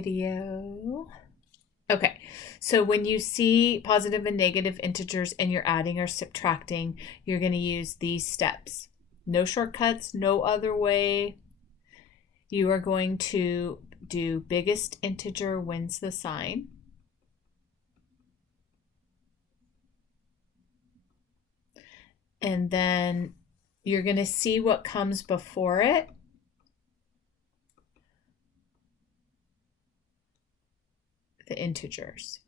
Video. Okay, so when you see positive and negative integers and you're adding or subtracting, you're going to use these steps. No shortcuts, no other way. You are going to do biggest integer wins the sign. And then you're going to see what comes before it. The integers.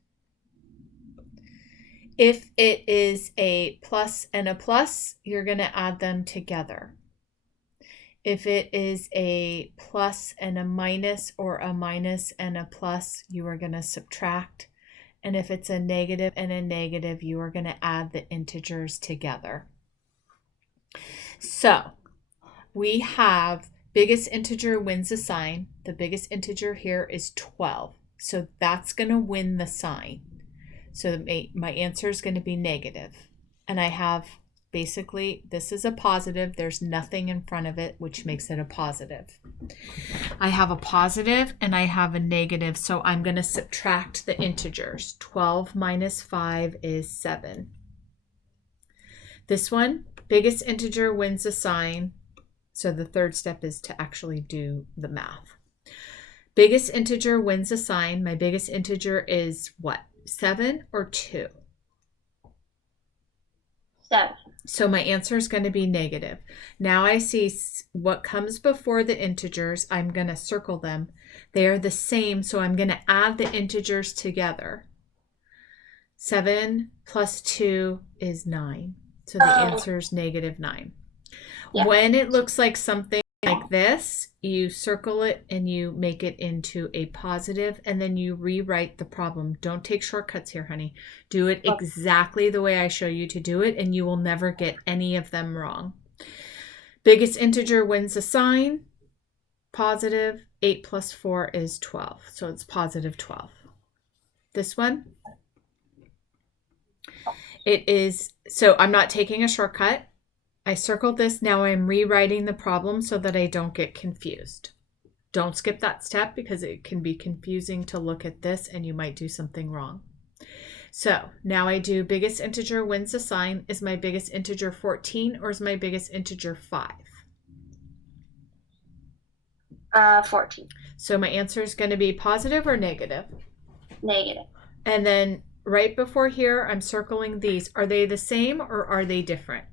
If it is a plus and a plus, you're going to add them together. If it is a plus and a minus or a minus and a plus, you are going to subtract. And if it's a negative and a negative, you are going to add the integers together. So we have biggest integer wins the sign. The biggest integer here is 12. So that's going to win the sign. So my answer is going to be negative. And I have basically, this is a positive. There's nothing in front of it, which makes it a positive. I have a positive and I have a negative. So I'm going to subtract the integers. 12 minus 5 is 7. This one, biggest integer wins the sign. So the third step is to actually do the math. Biggest integer wins the sign. My biggest integer is what? 7 or 2? 7. So my answer is going to be negative. Now I see what comes before the integers. I'm going to circle them. They are the same, so I'm going to add the integers together. 7 plus 2 is 9. So the answer is negative 9. Yeah. When it looks like something like this, you circle it and you make it into a positive, and then you rewrite the problem. Don't take shortcuts here, honey. Do it exactly the way I show you to do it, and you will never get any of them wrong. Biggest integer wins the sign. Positive. 8 plus 4 is 12. So it's positive 12. This one. It is, so I'm not taking a shortcut. I circled this. Now I'm rewriting the problem so that I don't get confused. Don't skip that step because it can be confusing to look at this and you might do something wrong. So now I do biggest integer wins the sign. Is my biggest integer 14 or is my biggest integer 5? 14. So my answer is going to be positive or negative? Negative. And then right before here, I'm circling these. Are they the same or are they different?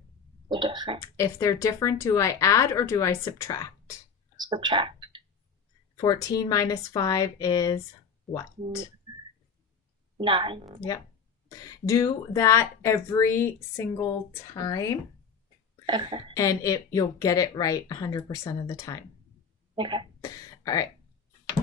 They're different. If they're different, do I add or do I subtract? Subtract. 14 minus 5 is what? 9. Yep. Do that every single time. Okay. And you'll get it right 100% of the time. Okay. All right.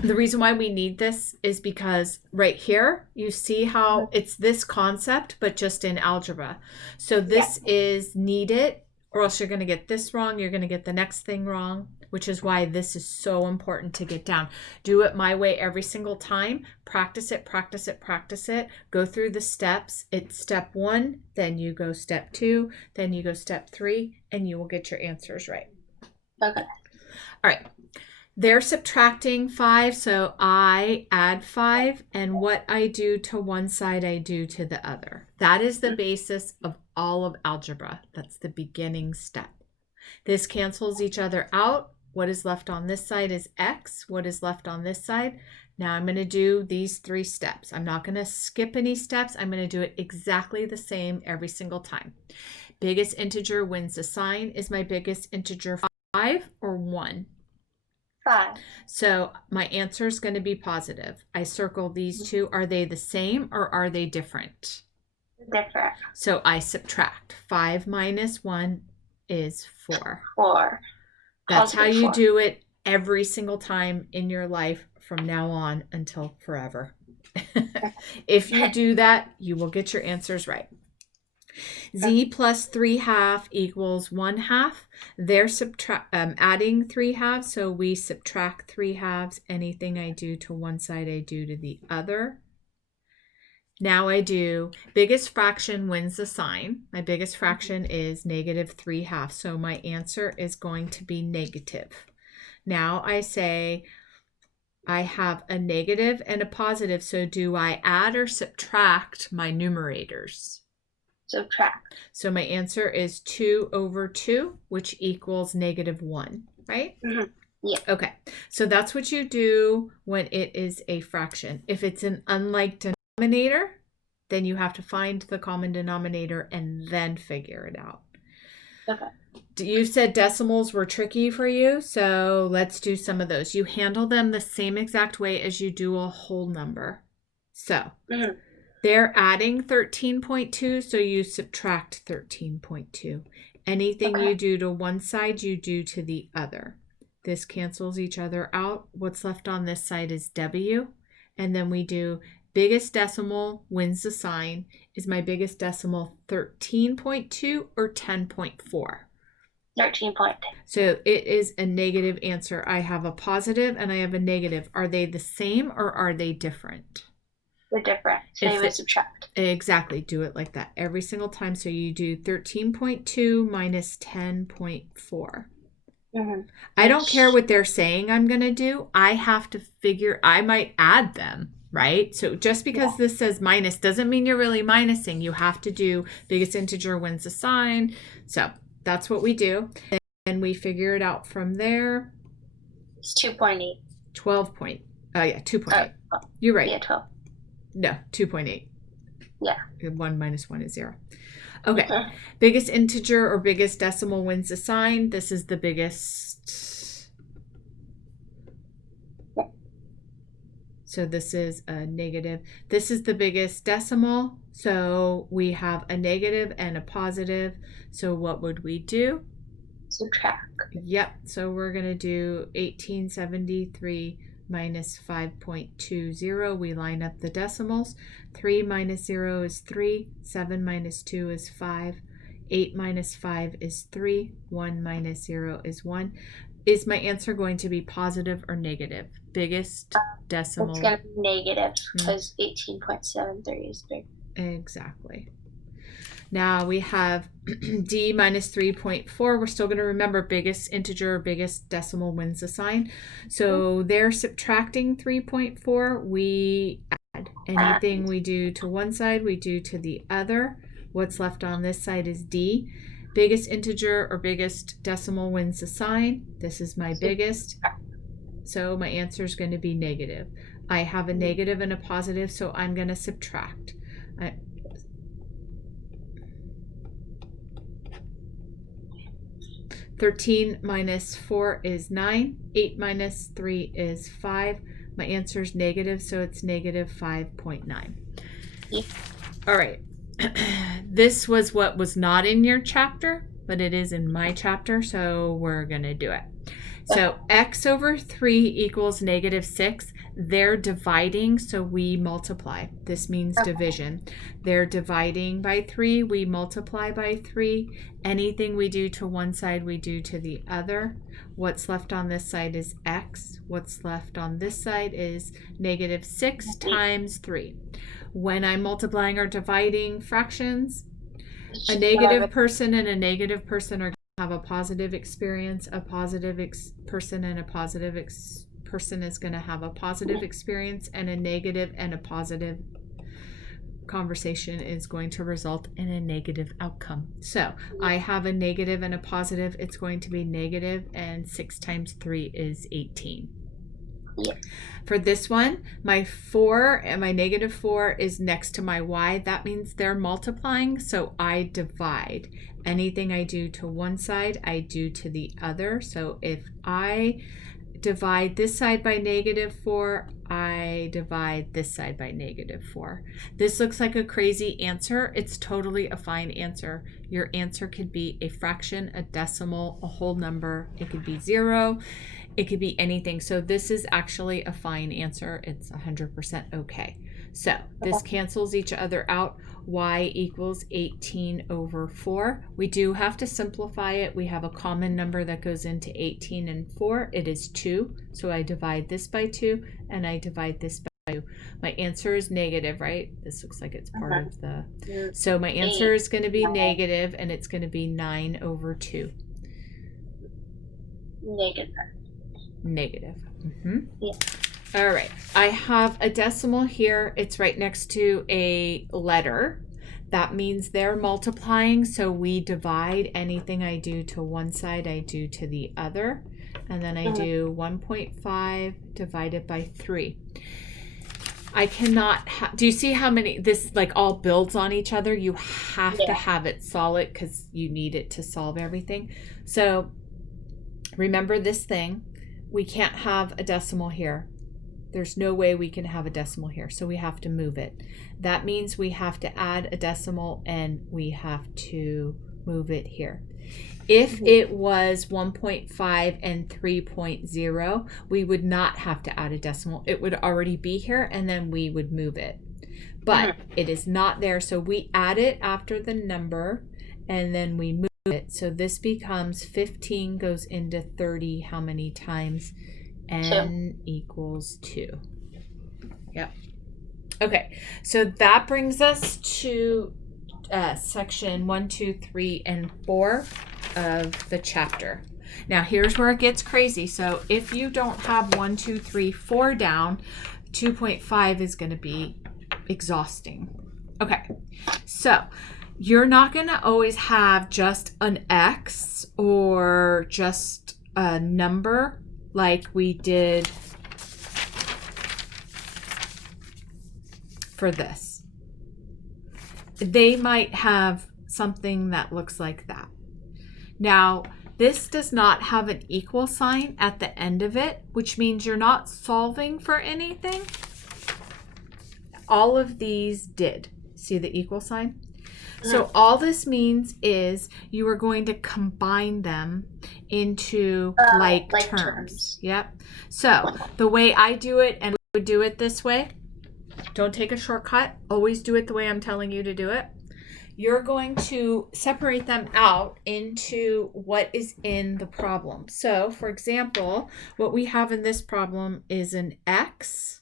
The reason why we need this is because right here, you see how it's this concept, but just in algebra. So this is needed, or else you're going to get this wrong. You're going to get the next thing wrong, which is why this is so important to get down. Do it my way every single time. Practice it, practice it, practice it. Go through the steps. It's step 1, then you go step 2, then you go step 3, and you will get your answers right. Okay. All right. They're subtracting 5, so I add 5, and what I do to one side, I do to the other. That is the basis of all of algebra. That's the beginning step. This cancels each other out. What is left on this side is x. What is left on this side? Now I'm going to do these 3 steps. I'm not going to skip any steps. I'm going to do it exactly the same every single time. Biggest integer wins the sign. Is my biggest integer 5 or 1? 5. So my answer is going to be positive. I circle these 2. Are they the same or are they different? Different. So I subtract. 5 minus 1 is 4. 4. That's Positive how you 4. do it every single time in your life from now on until forever. If you do that, you will get your answers right. Z plus 3/2 equals 1/2. They're adding 3/2, so we subtract 3/2. Anything I do to one side, I do to the other. Now I do biggest fraction wins the sign. My biggest fraction is negative 3/2, so my answer is going to be negative. Now I say I have a negative and a positive. So do I add or subtract my numerators? Subtract. So my answer is 2 over 2, which equals -1, right? Mhm. Yeah. Okay, so that's what you do when it is a fraction. If it's an unlike denominator, then you have to find the common denominator and then figure it out. Okay. You said decimals were tricky for you, so let's do some of those. You handle them the same exact way as you do a whole number. So Mhm. they're adding 13.2, so you subtract 13.2. Anything Okay. you do to one side, you do to the other. This cancels each other out. What's left on this side is W. And then we do biggest decimal wins the sign. Is my biggest decimal 13.2 or 10.4? 13.2. So it is a negative answer. I have a positive and I have a negative. Are they the same or are they different? They're different. So you would subtract. Exactly. Do it like that every single time. So you do 13.2 minus 10.4. Mm-hmm. I don't care what they're saying I'm going to do. I have to figure, I might add them, right? So just because this says minus doesn't mean you're really minusing. You have to do biggest integer wins the sign. So that's what we do. And we figure it out from there. It's 2.8. 2.8. You're right. Yeah, 12. No, 2.8. Yeah. 1 minus 1 is 0. Okay. Biggest integer or biggest decimal wins the sign. This is the biggest. So this is a negative. This is the biggest decimal. So we have a negative and a positive. So what would we do? Subtract. Yep. So we're going to do 1873 minus 5.20. We line up the decimals. 3 minus 0 is 3. 7 minus 2 is 5. 8 minus 5 is 3. 1 minus 0 is 1. Is my answer going to be positive or negative? Biggest decimal. It's going to be negative because 18.73 is big. Exactly. Now we have D minus 3.4. We're still going to remember biggest integer or biggest decimal wins the sign. So they're subtracting 3.4. We add. Anything we do to one side, we do to the other. What's left on this side is D. Biggest integer or biggest decimal wins the sign. This is my biggest. So my answer is going to be negative. I have a negative and a positive, so I'm going to subtract. 13 minus 4 is 9. 8 minus 3 is 5. My answer is negative, so it's negative 5.9. Yeah. All right. This was what was not in your chapter, but it is in my chapter, so we're going to do it. So x over 3 equals negative 6. They're dividing, so we multiply. This means division. They're dividing by 3. We multiply by 3. Anything we do to one side, we do to the other. What's left on this side is x. What's left on this side is negative 6 times 3. When I'm multiplying or dividing fractions, a negative person and a negative person are have a positive experience. A positive person and a positive person is going to have a positive experience, and a negative and a positive conversation is going to result in a negative outcome. So I have a negative and a positive. It's going to be negative, and 6 times 3 is 18. Yeah. For this one, my 4 and my negative 4 is next to my y. That means they're multiplying, so I divide. Anything I do to one side, I do to the other. So if I divide this side by negative 4, I divide this side by negative 4. This looks like a crazy answer. It's totally a fine answer. Your answer could be a fraction, a decimal, a whole number. It could be 0. It could be anything. So this is actually a fine answer. It's 100% okay. So this cancels each other out. Y equals 18 over 4. We do have to simplify it. We have a common number that goes into 18 and 4. It is 2. So I divide this by 2 and I divide this by 2. My answer is negative, right? This looks like it's part of the... So my answer is going to be negative, and it's going to be 9 over 2. Negative. Negative. Yeah. All right. I have a decimal here. It's right next to a letter. That means they're multiplying, so we divide. Anything I do to one side, I do to the other. And then I do 1.5 divided by 3. I cannot do you see how many this like all builds on each other? You have to have it solid because you need it to solve everything. So remember this thing. We can't have a decimal here. There's no way we can have a decimal here, so we have to move it. That means we have to add a decimal and we have to move it here. If it was 1.5 and 3.0, we would not have to add a decimal. It would already be here and then we would move it. But it is not there, so we add it after the number and then we move it. So this becomes 15 goes into 30 how many times? N equals 2. Yep. Okay, so that brings us to section 1, 2, 3, and 4 of the chapter. Now here's where it gets crazy. So if you don't have 1, 2, 3, 4 down, 2.5 is going to be exhausting. Okay, so you're not going to always have just an X or just a number like we did for this. They might have something that looks like that. Now, this does not have an equal sign at the end of it, which means you're not solving for anything. All of these did. See the equal sign? So all this means is you are going to combine them into like terms. Yep. So the way I do it, and we would do it this way, don't take a shortcut. Always do it the way I'm telling you to do it. You're going to separate them out into what is in the problem. So, for example, what we have in this problem is an X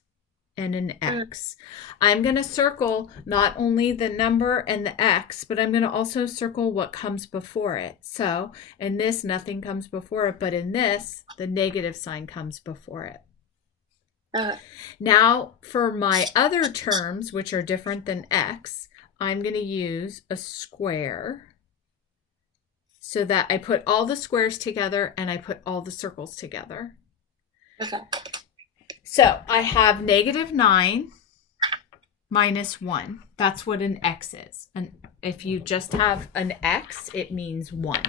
and an X. I'm going to circle not only the number and the X, but I'm going to also circle what comes before it. So, in this, nothing comes before it, but in this, the negative sign comes before it. Now, for my other terms, which are different than X, I'm going to use a square so that I put all the squares together and I put all the circles together. Okay. So I have -9 minus 1. That's what an X is. And if you just have an X, it means 1.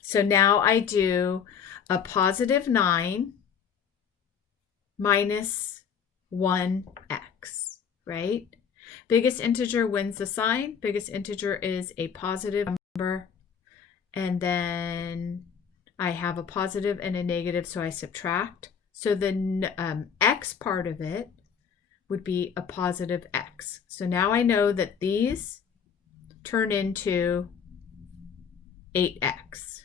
So now I do a +9 minus 1x, right? Biggest integer wins the sign. Biggest integer is a positive number. And then I have a positive and a negative, so I subtract. So the x part of it would be a positive x. So now I know that these turn into 8x.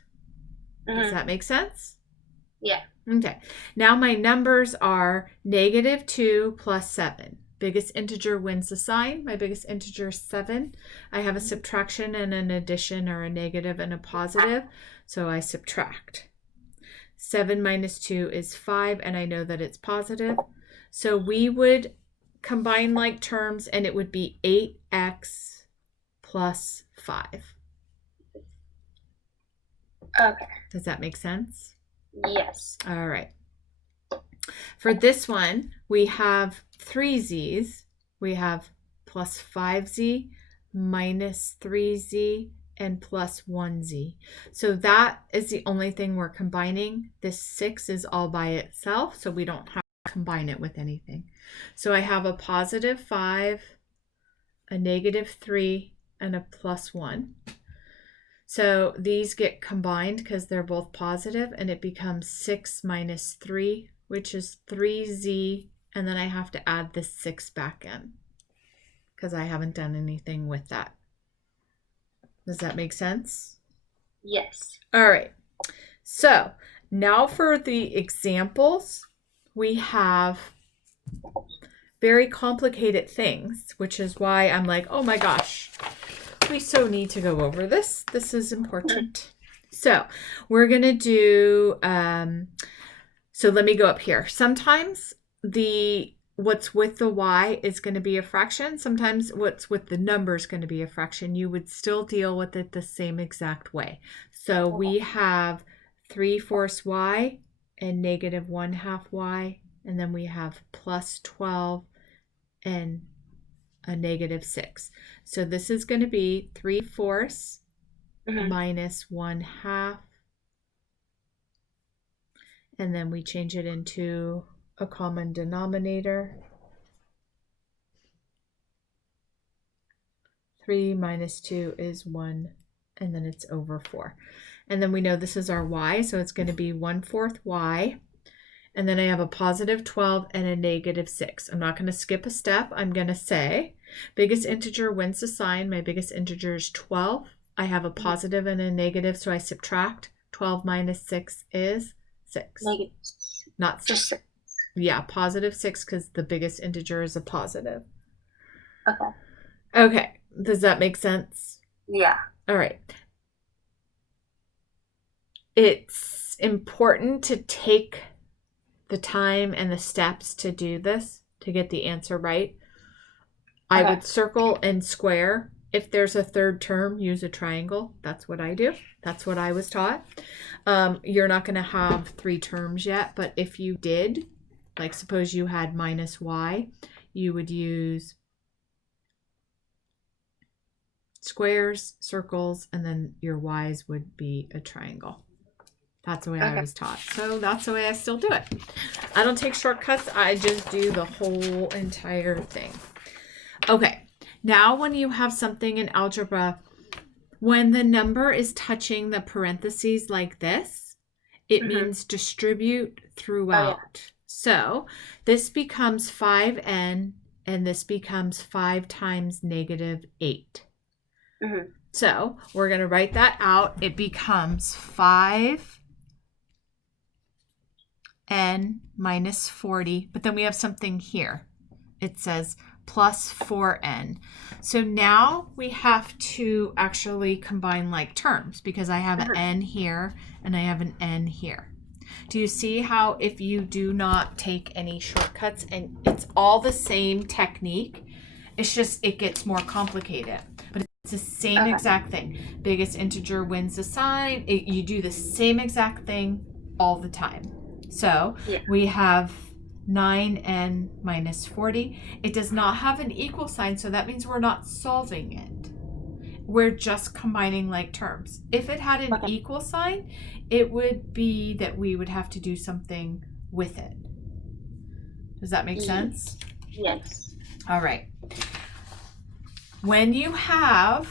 Does that make sense? Yeah. Okay. Now my numbers are -2 plus 7. Biggest integer wins the sign. My biggest integer is 7. I have a subtraction and an addition, or a negative and a positive, so I subtract. 7 minus 2 is 5, and I know that it's positive. So we would combine like terms, and it would be 8x plus 5. Okay. Does that make sense? Yes. All right. For this one, we have 3 z's. We have plus 5z, minus 3z, and plus 1z. So that is the only thing we're combining. This 6 is all by itself, so we don't have to combine it with anything. So I have a +5, a -3, and a +1. So these get combined because they're both positive, and it becomes 6 minus 3, which is 3z, and then I have to add this 6 back in because I haven't done anything with that. Does that make sense? Yes. All right. So now for the examples, we have very complicated things, which is why I'm like, oh my gosh, we so need to go over this. This is important. So we're going to do, so let me go up here. Sometimes what's with the y is going to be a fraction. Sometimes what's with the number is going to be a fraction. You would still deal with it the same exact way. So we have 3/4 y and negative 1/2 y, and then we have plus 12 and a negative 6. So this is going to be 3/4 minus 1/2, and then we change it into a common denominator. 3 minus 2 is 1, and then it's over 4. And then we know this is our y, so it's going to be 1/4 y. And then I have a positive 12 and a negative 6. I'm not going to skip a step. I'm going to say biggest integer wins the sign. My biggest integer is 12. I have a positive and a negative, so I subtract. 12 minus 6 is 6. Negative. Not 6. Just 6. Yeah, positive 6 because the biggest integer is a positive. Okay. Okay. Does that make sense? Yeah. All right. It's important to take the time and the steps to do this to get the answer right. I would circle and square. If there's a third term, use a triangle. That's what I do. That's what I was taught. You're not going to have 3 terms yet, but if you did, like suppose you had minus y, you would use squares, circles, and then your y's would be a triangle. That's the way I was taught. So that's the way I still do it. I don't take shortcuts. I just do the whole entire thing. Okay. Now when you have something in algebra, when the number is touching the parentheses like this, it means distribute throughout. So this becomes 5n, and this becomes 5 times negative 8. So we're going to write that out. It becomes 5n minus 40, but then we have something here. It says plus 4n. So now we have to actually combine like terms because I have an n here and I have an n here. Do you see how if you do not take any shortcuts and it's all the same technique, it's just it gets more complicated. But it's the same exact thing. Biggest integer wins the sign. You do the same exact thing all the time. So we have 9n minus 40. It does not have an equal sign, so that means we're not solving it. We're just combining like terms. If it had an equal sign, it would be that we would have to do something with it. Does that make sense? Yes. All right. When you have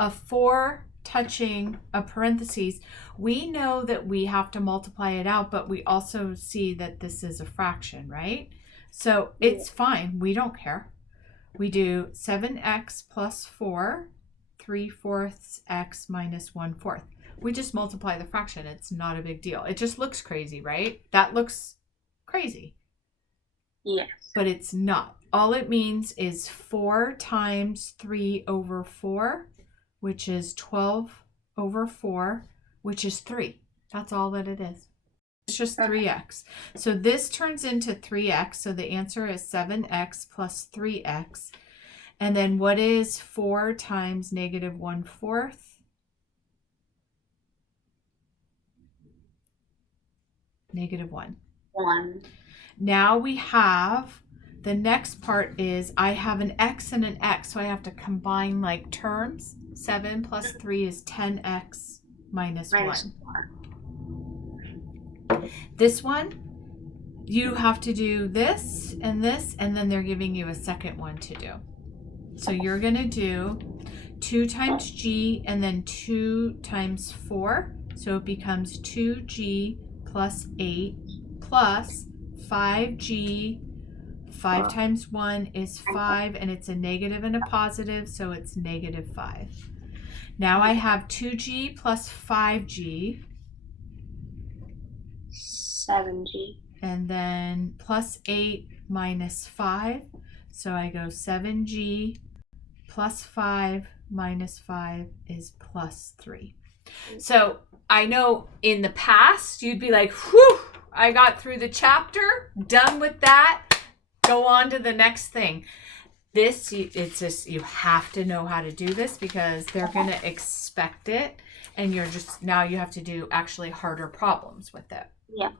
a 4 touching a parentheses, we know that we have to multiply it out, but we also see that this is a fraction, right? So it's fine. We don't care. We do 7x plus 4, 3/4 x minus 1/4. We just multiply the fraction. It's not a big deal. It just looks crazy, right? That looks crazy. Yes. But it's not. All it means is 4 times 3 over 4, which is 12 over 4, which is 3. That's all that it is. It's just 3x. So this turns into 3x. So the answer is 7x plus 3x. And then what is 4 times negative 1/4? Negative 1. 1. Now we have, the next part is I have an x and an x, so I have to combine like terms. 7 plus 3 is 10x minus 1. This one, you have to do this, and then they're giving you a second one to do. So you're going to do 2 times g and then 2 times 4. So it becomes 2g plus 8 plus 5g. 5 times 1 is 5, and it's a negative and a positive, so it's negative 5. Now I have 2g plus 5g. 7g. And then plus 8 minus 5. So I go 7g plus 5 minus 5 is plus 3. So I know in the past you'd be like, whew, I got through the chapter, done with that. Go on to the next thing. This, it's just, you have to know how to do this because they're going to expect it. And now you have to do actually harder problems with it. Yeah.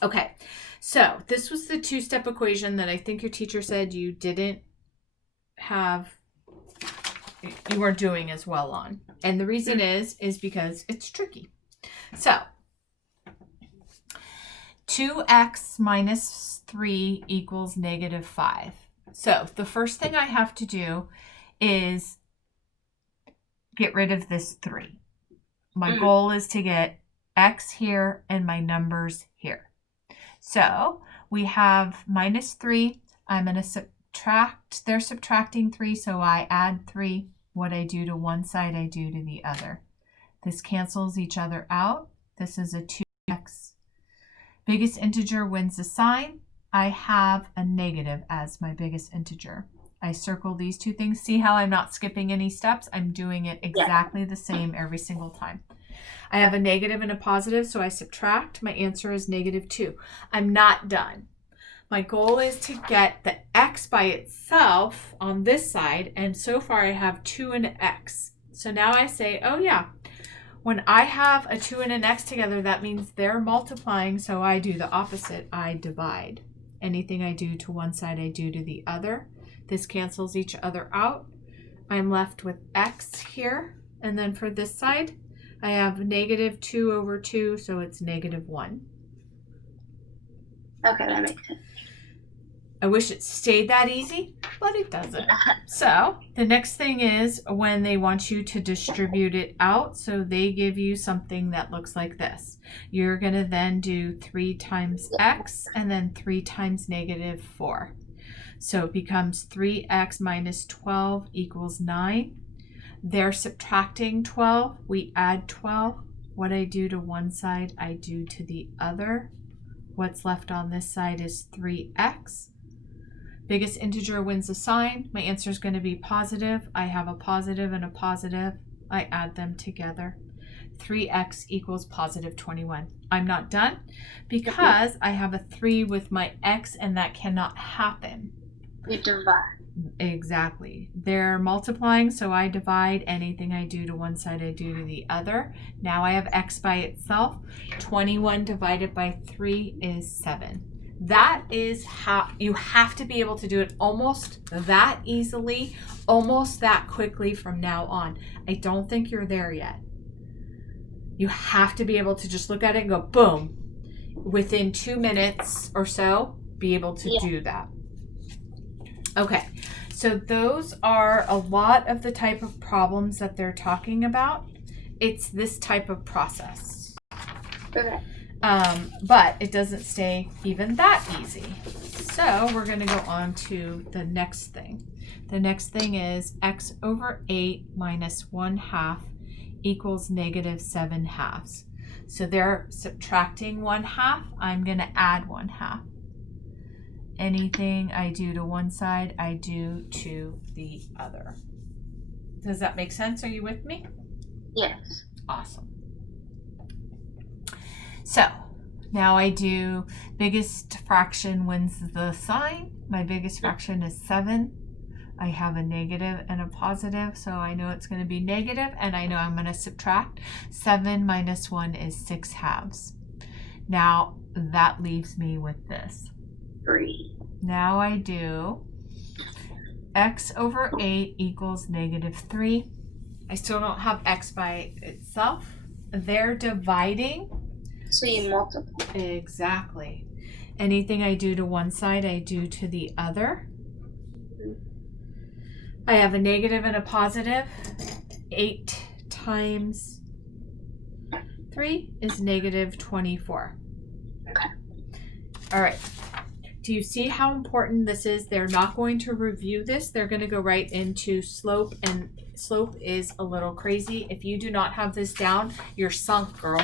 Okay. So this was the two-step equation that I think your teacher said you weren't doing as well on. And the reason is because it's tricky. So 2x minus 3 equals negative 5. So the first thing I have to do is get rid of this 3. My goal is to get x here and my numbers here. So we have minus 3. I'm going to subtract. They're subtracting 3, so I add 3. What I do to one side, I do to the other. This cancels each other out. This is a 2x. Biggest integer wins the sign. I have a negative as my biggest integer. I circle these two things. See how I'm not skipping any steps? I'm doing it exactly the same every single time. I have a negative and a positive, so I subtract. My answer is negative 2. I'm not done. My goal is to get the x by itself on this side, and so far I have 2 and an x. So now I say, oh yeah, when I have a 2 and an x together, that means they're multiplying, so I do the opposite. I divide. Anything I do to one side, I do to the other. This cancels each other out. I'm left with x here, and then for this side, I have negative 2 over 2, so it's negative 1. Okay, that makes sense. I wish it stayed that easy, but it doesn't. So the next thing is when they want you to distribute it out, so they give you something that looks like this. You're going to then do 3 times x and then 3 times negative 4. So it becomes 3x minus 12 equals 9. They're subtracting 12. We add 12. What I do to one side, I do to the other. What's left on this side is 3x. Biggest integer wins the sign. My answer is going to be positive. I have a positive and a positive. I add them together. 3x equals positive 21. I'm not done because I have a 3 with my x, and that cannot happen. You divide. Exactly. They're multiplying, so I divide. Anything I do to one side, I do to the other. Now I have x by itself. 21 divided by 3 is 7. That is how you have to be able to do it almost that easily, almost that quickly from now on. I don't think you're there yet. You have to be able to just look at it and go, boom, within 2 minutes or so, be able to do that. Okay, so those are a lot of the type of problems that they're talking about. It's this type of process. Okay. But it doesn't stay even that easy. So we're going to go on to the next thing. The next thing is x over 8 minus 1/2 equals negative 7/2. So they're subtracting 1/2. I'm going to add 1/2. Anything I do to one side, I do to the other. Does that make sense? Are you with me? Yes. Awesome. So now I do biggest fraction wins the sign. My biggest fraction is 7. I have a negative and a positive, so I know it's going to be negative, and I know I'm going to subtract. 7 minus 1 is 6/2. Now that leaves me with this. 3. Now I do x over 8 equals negative 3. I still don't have x by itself. They're dividing. So you multiply. Exactly. Anything I do to one side, I do to the other. I have a negative and a positive. 8 times 3 is negative 24. Okay. All right. Do you see how important this is? They're not going to review this. They're going to go right into slope, and slope is a little crazy. If you do not have this down, you're sunk, girl.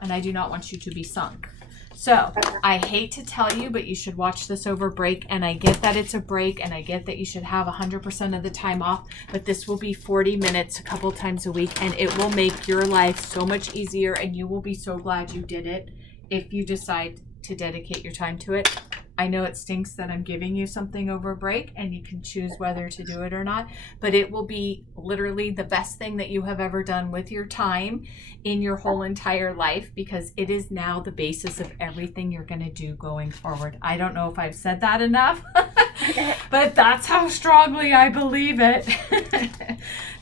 And I do not want you to be sunk. So I hate to tell you, but you should watch this over break. And I get that it's a break, and I get that you should have 100% of the time off. But this will be 40 minutes a couple times a week, and it will make your life so much easier. And you will be so glad you did it if you decide to dedicate your time to it. I know it stinks that I'm giving you something over break and you can choose whether to do it or not, but it will be literally the best thing that you have ever done with your time in your whole entire life, because it is now the basis of everything you're going to do going forward. I don't know if I've said that enough, but that's how strongly I believe it.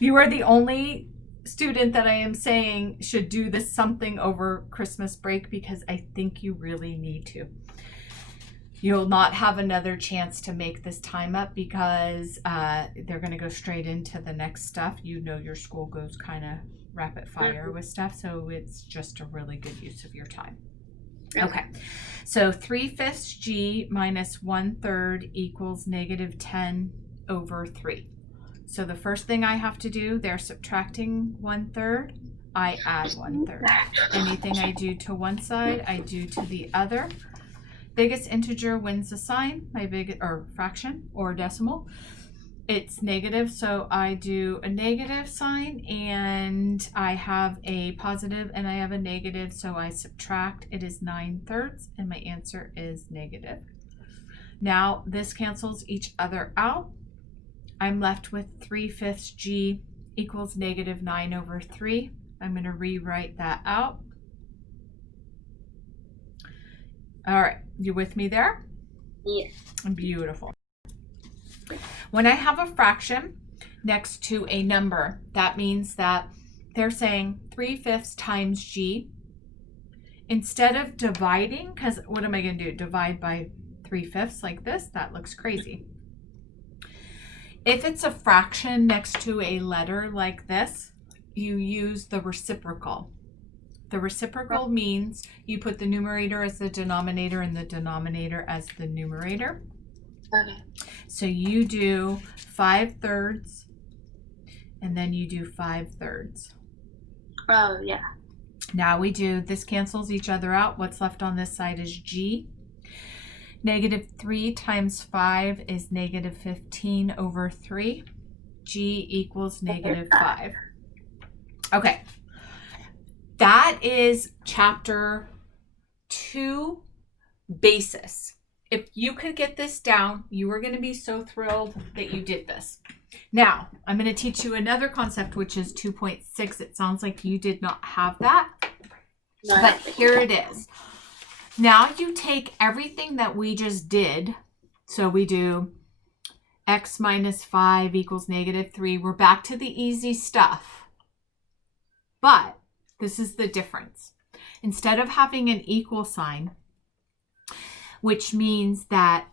You are the only student that I am saying should do this something over Christmas break, because I think you really need to. You'll not have another chance to make this time up, because they're going to go straight into the next stuff. You know, your school goes kind of rapid fire with stuff, so it's just a really good use of your time. Okay, so 3/5 G minus 1/3 equals negative 10 over 3. So the first thing I have to do, they're subtracting 1/3. I add 1/3. Anything I do to one side, I do to the other. Biggest integer wins the sign, or fraction or decimal. It's negative, so I do a negative sign, and I have a positive and I have a negative, so I subtract. It is 9/3, and my answer is negative. Now this cancels each other out. I'm left with 3/5 G equals negative 9 over 3. I'm going to rewrite that out. All right, you with me there? Yes. Beautiful. When I have a fraction next to a number, that means that they're saying 3/5 times G. Instead of dividing, because what am I going to do? Divide by 3/5 like this? That looks crazy. If it's a fraction next to a letter like this, you use the reciprocal. The reciprocal means you put the numerator as the denominator and the denominator as the numerator. Okay. So you do 5/3 and then you do 5/3. Oh, yeah. Now we do, this cancels each other out. What's left on this side is G. Negative 3 times 5 is negative 15 over 3. G equals negative 5. Okay. That is chapter 2 basis. If you could get this down, you are going to be so thrilled that you did this. Now, I'm going to teach you another concept, which is 2.6. It sounds like you did not have that, but here it is. Now you take everything that we just did. So we do x minus 5 equals negative 3. We're back to the easy stuff. But this is the difference. Instead of having an equal sign, which means that,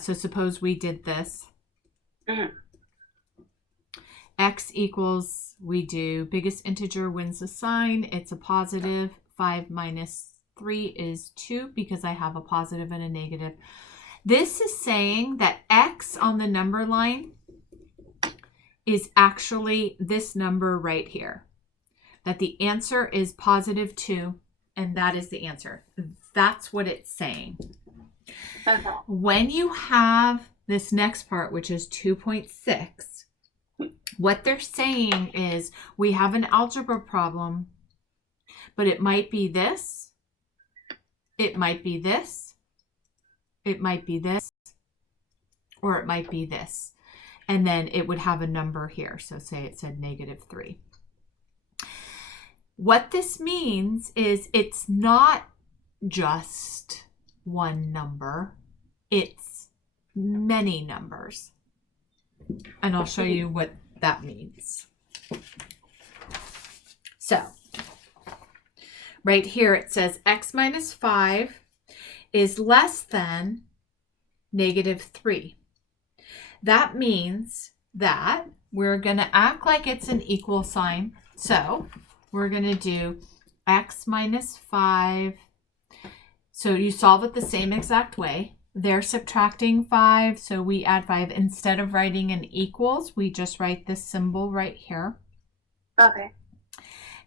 so suppose we did this. X equals, we do biggest integer wins the sign. It's a positive. 5 minus 3 is 2 because I have a positive and a negative. This is saying that X on the number line is actually this number right here. That the answer is positive 2, and that is the answer. That's what it's saying. Okay. When you have this next part, which is 2.6, what they're saying is we have an algebra problem, but it might be this, it might be this, it might be this, or it might be this. And then it would have a number here. So say it said negative 3. What this means is it's not just one number, it's many numbers. And I'll show you what that means. So, right here it says x minus 5 is less than negative 3. That means that we're going to act like it's an equal sign. So, we're going to do x minus 5. So you solve it the same exact way. They're subtracting 5, so we add 5. Instead of writing an equals, we just write this symbol right here. Okay.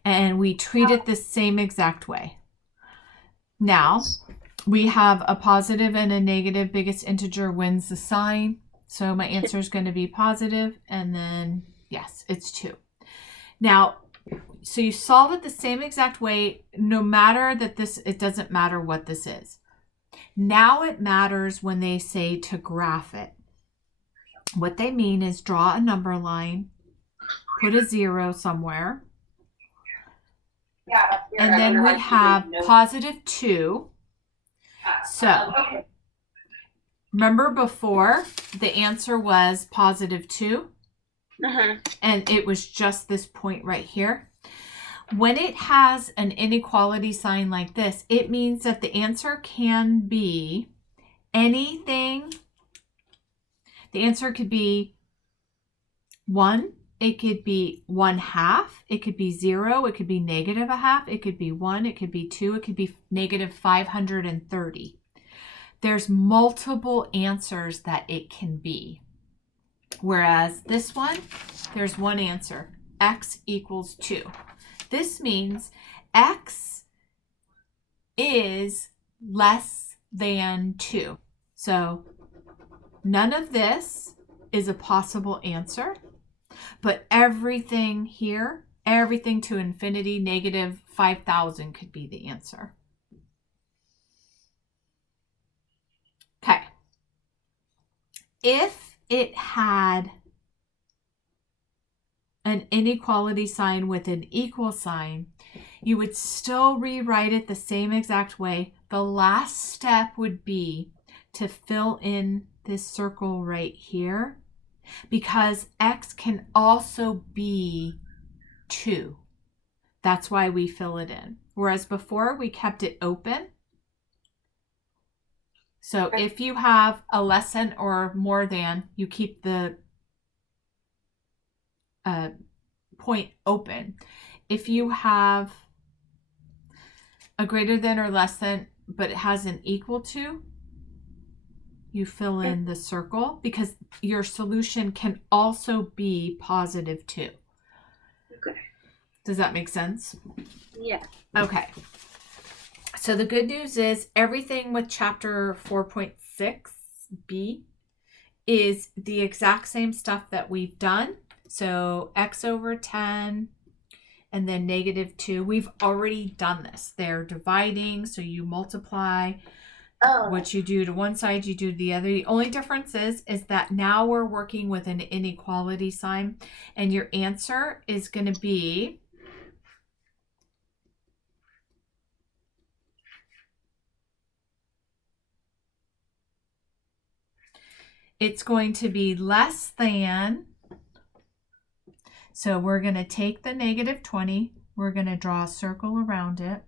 And we treat it the same exact way. Now, we have a positive and a negative. Biggest integer wins the sign. So my answer is going to be positive, and then, yes, it's 2. Now, so you solve it the same exact way, no matter that this, it doesn't matter what this is. Now it matters when they say to graph it. What they mean is draw a number line, put a 0 somewhere, and then we have positive 2. So remember before the answer was positive 2? And it was just this point right here. When it has an inequality sign like this, it means that the answer can be anything. The answer could be 1, it could be 1/2, it could be 0, it could be -1/2, it could be 1, it could be 2, it could be -530. There's multiple answers that it can be. Whereas this one, there's one answer, x equals 2. This means x is less than 2. So none of this is a possible answer, but everything here, everything to infinity, -5,000 could be the answer. Okay. If it had an inequality sign with an equal sign, you would still rewrite it the same exact way. The last step would be to fill in this circle right here, because x can also be 2. That's why we fill it in. Whereas before we kept it open. So if you have a less than or more than, you keep the point open. If you have a greater than or less than, but it has an equal to, you fill in the circle, because your solution can also be positive 2. Okay. Does that make sense? Yeah. Okay. So the good news is everything with chapter 4.6b is the exact same stuff that we've done. So x over 10 and then -2. We've already done this. They're dividing, so you multiply. What you do to one side, you do to the other. The only difference is that now we're working with an inequality sign, and your answer is going to be it's going to be less than. So we're going to take the -20. We're going to draw a circle around it.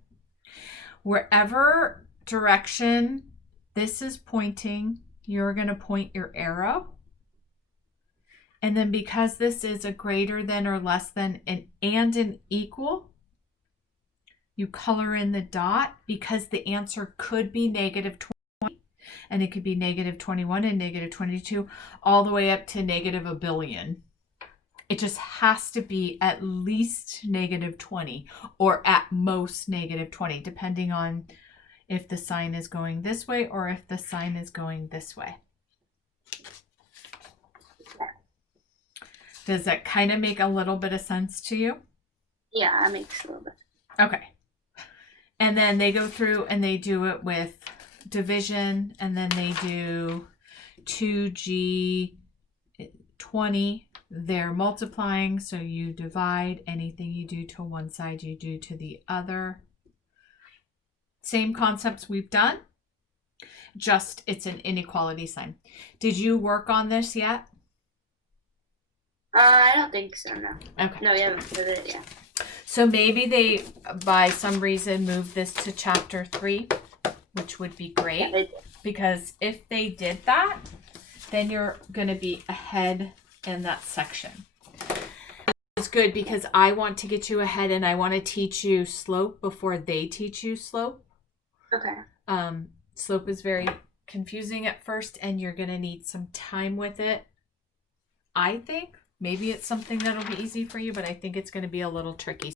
Wherever direction this is pointing, you're going to point your arrow. And then because this is a greater than or less than and an equal, you color in the dot, because the answer could be -20, and it could be -21 and -22, all the way up to -1 billion. It just has to be at least -20 or at most -20, depending on if the sign is going this way or if the sign is going this way. Does that kind of make a little bit of sense to you? Yeah, it makes a little bit. Okay. And then they go through and they do it with division, and then they do 2G20. They're multiplying, so you divide. Anything you do to one side, you do to the other. Same concepts we've done, just it's an inequality sign. Did you work on this yet? I don't think so, no. Okay. No, we haven't put it yet. So maybe they, by some reason, moved this to chapter 3, which would be great. Yeah, because if they did that, then you're going to be ahead in that section. It's good because I want to get you ahead, and I want to teach you slope before they teach you slope. Okay. Slope is very confusing at first, and you're going to need some time with it. I think maybe it's something that'll be easy for you, but I think it's going to be a little tricky.